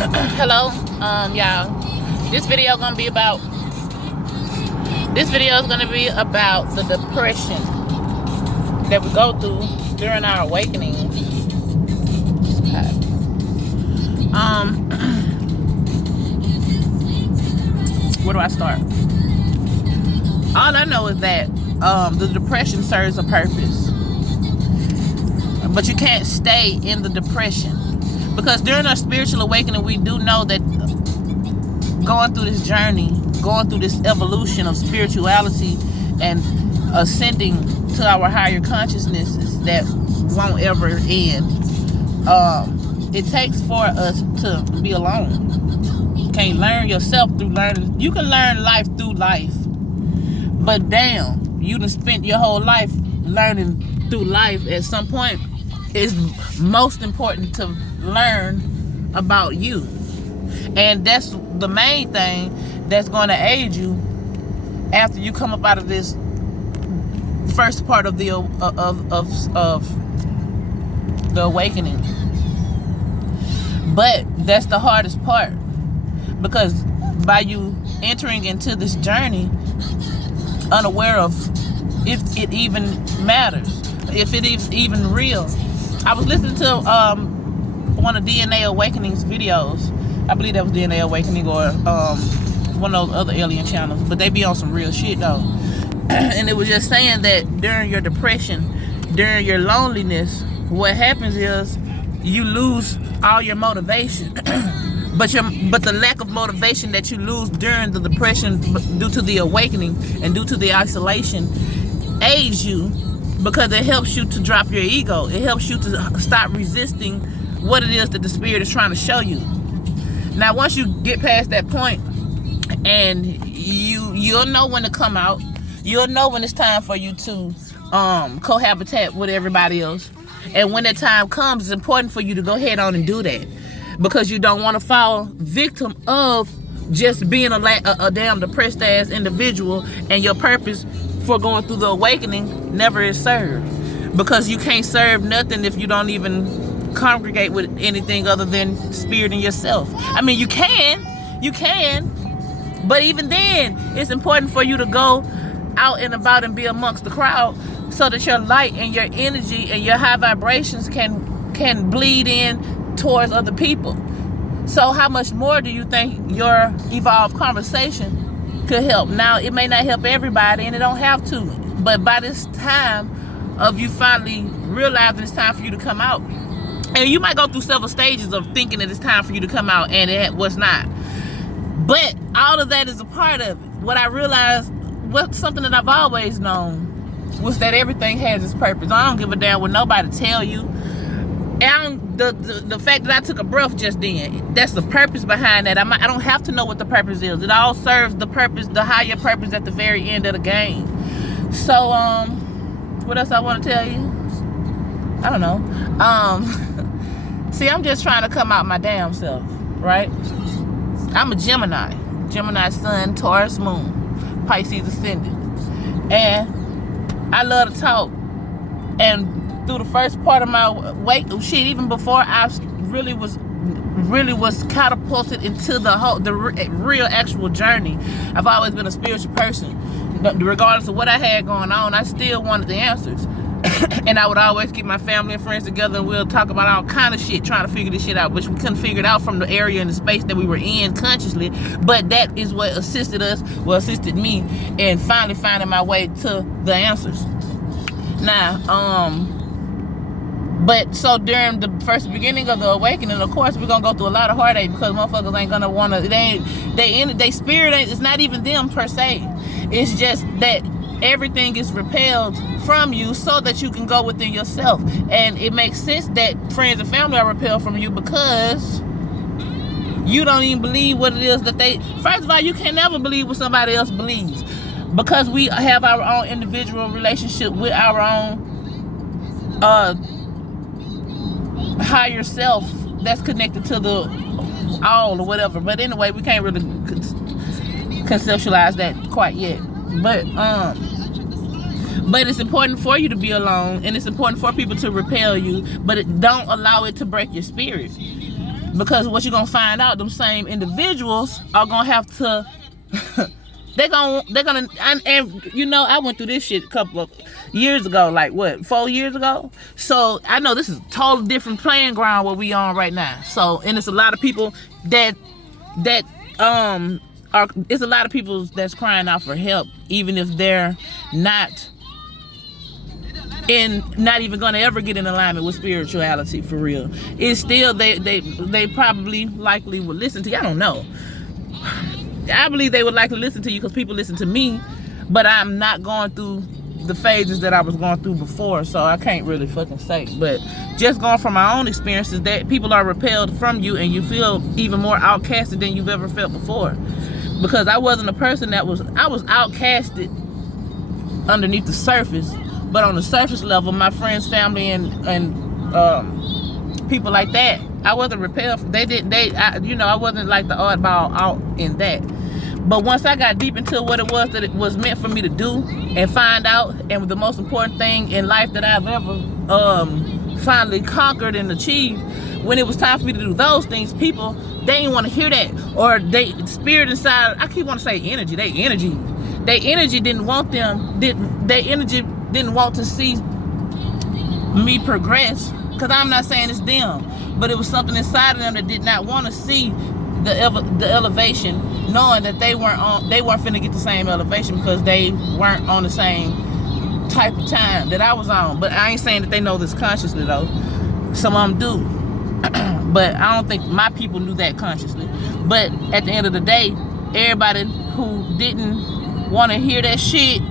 Hello, y'all. This video is gonna be about the depression that we go through during our awakenings. Where do I start? All I know is that the depression serves a purpose, but you can't stay in the depression, because during our spiritual awakening, we do know that going through this journey, going through this evolution of spirituality and ascending to our higher consciousnesses that won't ever end, it takes for us to be alone. You can't learn yourself through learning. You can learn life through life, but damn, you done spent your whole life learning through life. At some point, it's most important to learn about you, and that's the main thing that's going to aid you after you come up out of this first part of the awakening. But that's the hardest part, because by you entering into this journey unaware of if it even matters, if it is even real. I was listening to one of DNA Awakening's videos. I believe that was DNA Awakening or one of those other alien channels, but they be on some real shit though. And it was just saying that during your depression, during your loneliness, what happens is you lose all your motivation. But the lack of motivation that you lose during the depression due to the awakening and due to the isolation aids you, because it helps you to drop your ego. It helps you to stop resisting what it is that the spirit is trying to show you. Now, once you get past that point, and you'll know when to come out, you'll know when it's time for you to cohabitate with everybody else. And when that time comes, it's important for you to go ahead on and do that, because you don't want to fall victim of just being a damn depressed ass individual, and your purpose for going through the awakening never is served, because you can't serve nothing if you don't even congregate with anything other than spirit and yourself. I mean, you can, but even then, it's important for you to go out and about and be amongst the crowd, so that your light and your energy and your high vibrations can bleed in towards other people. So how much more do you think your evolved conversation could help? Now, it may not help everybody, and it don't have to, but by this time of you finally realizing it's time for you to come out, and you might go through several stages of thinking that it's time for you to come out, and it was not. But all of that is a part of it. What I realized, something that I've always known, was that everything has its purpose. I don't give a damn what nobody tell you. And the fact that I took a breath just then, that's the purpose behind that. I don't have to know what the purpose is. It all serves the purpose, the higher purpose at the very end of the game. So, what else I want to tell you? I don't know. See, I'm just trying to come out my damn self, right? I'm a Gemini sun, Taurus moon, Pisces ascendant, and I love to talk. And through the first part of my shit, even before I really was catapulted into the real actual journey, I've always been a spiritual person. Regardless of what I had going on, I still wanted the answers. And I would always get my family and friends together, and we'll talk about all kind of shit, trying to figure this shit out, which we couldn't figure it out from the area and the space that we were in consciously. But that is what assisted me in finally finding my way to the answers. Now, but so during the first beginning of the awakening, of course, we're gonna go through a lot of heartache, because motherfuckers ain't gonna wanna. They spirit ain't. It's not even them per se. It's just that everything is repelled from you, so that you can go within yourself. And it makes sense that friends and family are repelled from you, because you don't even believe what it is that they. First of all, you can never believe what somebody else believes, because we have our own individual relationship with our own higher self that's connected to the all or whatever. But anyway, we can't really conceptualize that quite yet. But it's important for you to be alone, and it's important for people to repel you, but don't allow it to break your spirit. Because what you're gonna find out, them same individuals are gonna have to they're gonna and you know, I went through this shit a couple of years ago, like what, 4 years ago. So I know this is a totally different playing ground where we on right now. So, and it's a lot of people that it's a lot of people that's crying out for help, even if they're not even gonna ever get in alignment with spirituality for real. It's still they probably likely would listen to you. I don't know. I believe they would likely listen to you because people listen to me, but I'm not going through the phases that I was going through before, so I can't really fucking say. But just going from my own experiences, that people are repelled from you and you feel even more outcasted than you've ever felt before. Because I wasn't a person I was outcasted underneath the surface, but on the surface level, my friends, family, and people like that, I wasn't repelled. I wasn't like the oddball out in that. But once I got deep into what it was that it was meant for me to do and find out, and the most important thing in life that I've ever finally conquered and achieved, when it was time for me to do those things, people, they didn't want to hear that. Or they, spirit inside, I keep wanting to say energy, their energy didn't want them, their energy didn't want to see me progress. Because I'm not saying it's them, but it was something inside of them that did not want to see the elevation, knowing that they weren't finna get the same elevation because they weren't on the same type of time that I was on. But I ain't saying that they know this consciously though. Some of them do. But I don't think my people knew that consciously. But at the end of the day, everybody who didn't want to hear that shit,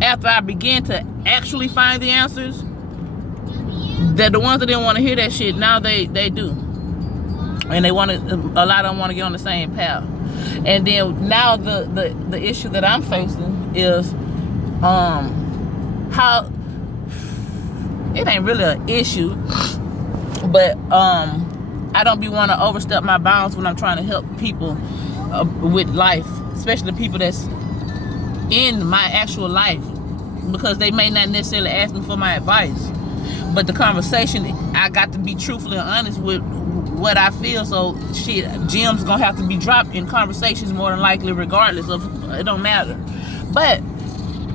after I began to actually find the answers, that the ones that didn't want to hear that shit, now they do. And they want to, a lot of them want to get on the same path. And then now the issue that I'm facing is how it ain't really an issue, but I don't be want to overstep my bounds when I'm trying to help people with life, especially the people that's in my actual life, because they may not necessarily ask me for my advice, but the conversation, I got to be truthful and honest with what I feel. So shit, gems gonna have to be dropped in conversations more than likely, regardless of, it don't matter. But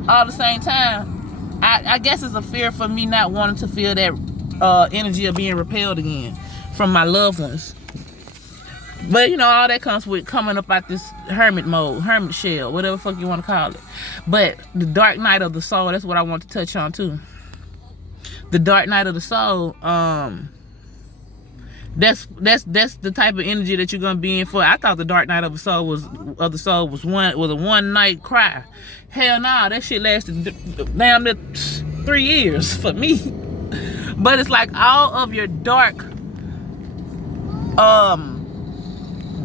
all at the same time, I guess it's a fear for me not wanting to feel that energy of being repelled again from my loved ones. But you know, all that comes with coming up out this hermit mode, hermit shell, whatever the fuck you want to call it. But the dark night of the soul, that's what I want to touch on too. The dark night of the soul, that's the type of energy that you're gonna be in for. I thought the dark night of the soul was a one night cry. Hell nah, that shit lasted damn near 3 years for me. But it's like all of your dark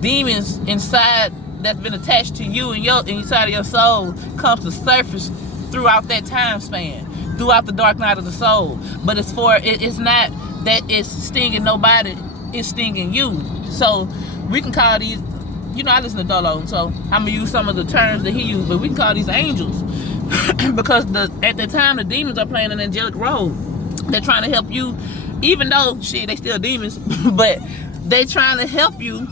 demons inside that's been attached to you and inside of your soul comes to surface throughout that time span, throughout the dark night of the soul. But it's not that it's stinging nobody, it's stinging you. So we can call these, you know, I listen to Dolo, so I'm gonna use some of the terms that he used, but we can call these angels because at the time the demons are playing an angelic role. They're trying to help you, even though shit, they still demons, but they trying to help you.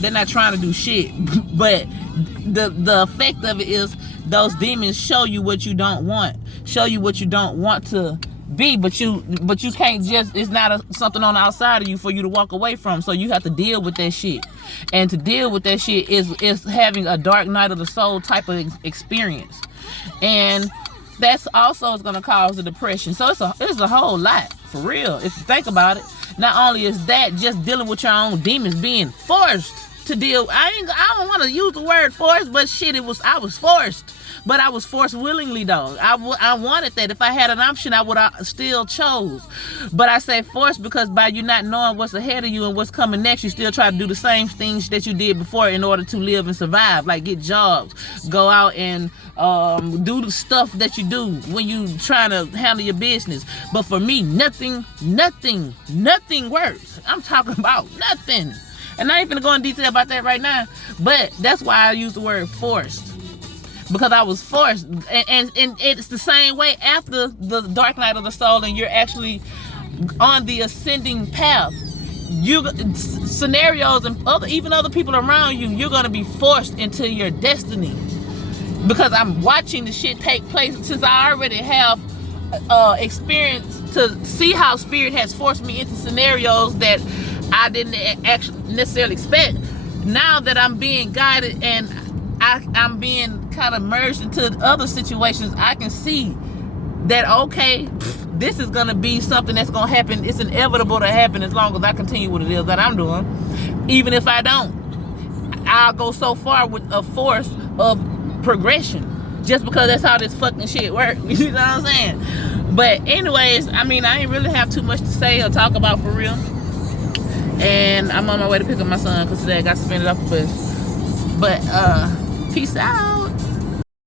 They're not trying to do shit, but the effect of it is those demons show you what you don't want, to be, but you can't just, it's not something on the outside of you for you to walk away from. So you have to deal with that shit, and to deal with that shit is having a dark night of the soul type of experience, and that's also is going to cause a depression. So it's a whole lot, for real, if you think about it. Not only is that just dealing with your own demons, being forced to deal, I don't want to use the word forced, but shit, I was forced. But I was forced willingly though. I wanted that. If I had an option, I would have still chose. But I say forced because by you not knowing what's ahead of you and what's coming next, you still try to do the same things that you did before in order to live and survive. Like get jobs, go out and do the stuff that you do when you trying to handle your business. But for me, nothing works. I'm talking about nothing. And I ain't finna go in detail about that right now. But that's why I use the word forced. Because I was forced, and it's the same way after the dark night of the soul, and you're actually on the ascending path. scenarios and even other people around you, you're gonna be forced into your destiny. Because I'm watching the shit take place, since I already have experience to see how spirit has forced me into scenarios that I didn't actually necessarily expect. Now that I'm being guided and I'm being kind of merged into other situations, I can see that, okay, this is going to be something that's going to happen. It's inevitable to happen as long as I continue what it is that I'm doing. Even if I don't, I'll go so far with a force of progression, just because that's how this fucking shit works. You know what I'm saying? But anyways, I mean, I ain't really have too much to say or talk about for real. And I'm on my way to pick up my son because today I got suspended off the bus. But peace out.